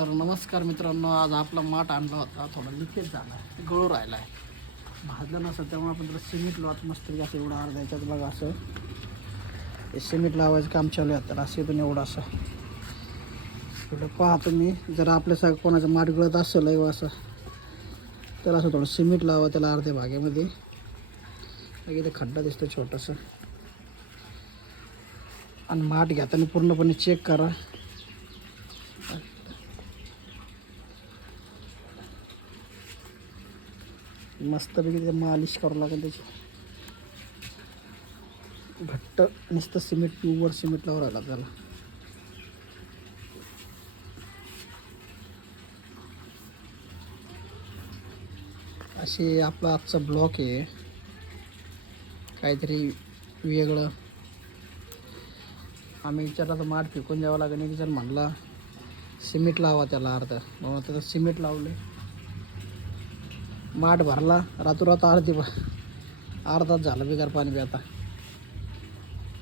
तर नमस्कार मित्रांनो, आज आपला माठ आणला होता, थोडा लिकेज झाला आहे, गळू राहिला आहे, भाजलं नसतं त्यामुळे आपण त्याला सिमेंट लावत मस्त असं एवढं अर्धा याच्यात बघा असं हे सिमेंट लावायचं काम चालू आहे. तर असं इथून एवढं असं थोडं पहा तुम्ही, जर आपल्यासारखं कोणाचं माठ गळत असेल असं तर असं थोडं सिमेंट लावा त्याला अर्ध्या भाग्यामध्ये. इथे खड्डा दिसतो छोटासा, आणि माठ घेताना पूर्णपणे चेक करा. मस्तपैकी त्याची मालिश करावं लागेल, त्याची घट्ट नुसतं सिमेंट प्युअर सिमेंट लावून राहिला त्याला. असे आपला आजचा ब्लॉक आहे, काहीतरी वेगळं. आम्ही विचारला तर माठ फेकून द्यावं लागेल, एक जण म्हणला सिमेंट लावा त्याला अर्ध, म्हणून त्याचं सिमेंट लावले, माठ भरला रातोरात अर्धा झालं बिगार पाणी आता.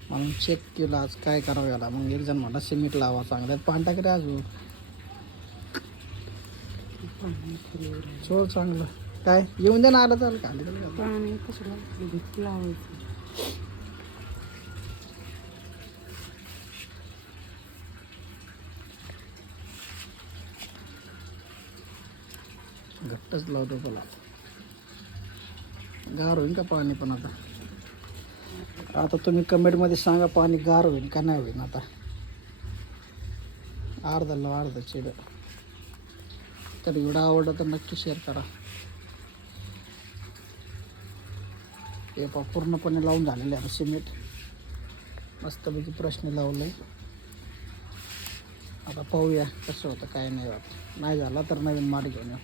म्हणून चेक केलं आज काय करावं याला. मग एक जण म्हणला सिमेंट लावा, चांगल्यात पाणी टाकले अजून सोड चांगलं. काय येऊन द्या ना, आलं चालेल खाली घट्टच लावतो त्याला. गार होईल का पाणी पण आता तुम्ही कमेंटमध्ये सांगा पाणी गार होईल का नाही होईल. आता अर्धा चिड. तर व्हिडिओ आवडला तर नक्की शेअर करा. हे पूर्णपणे लावून झालेले आहे सिमेंट, मस्तपैकी प्रश्न लावलं आहे. आता पाहूया कसं होतं काय नाही होत. नाही झाला तर नवीन माठ घेऊन येऊ.